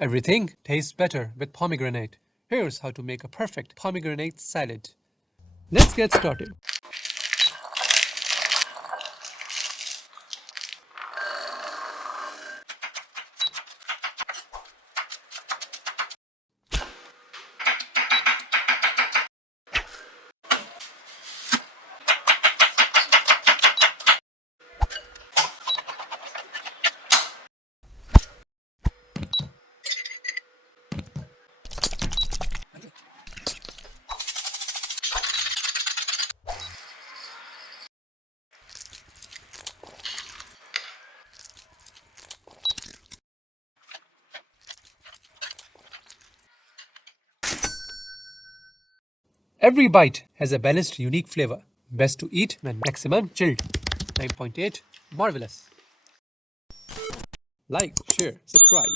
Everything tastes better with pomegranate. Here's how to make a perfect pomegranate salad. Let's get started. Every bite has a balanced, unique flavor. Best to eat when maximum chilled. 9.8. Marvelous. Like, share, subscribe.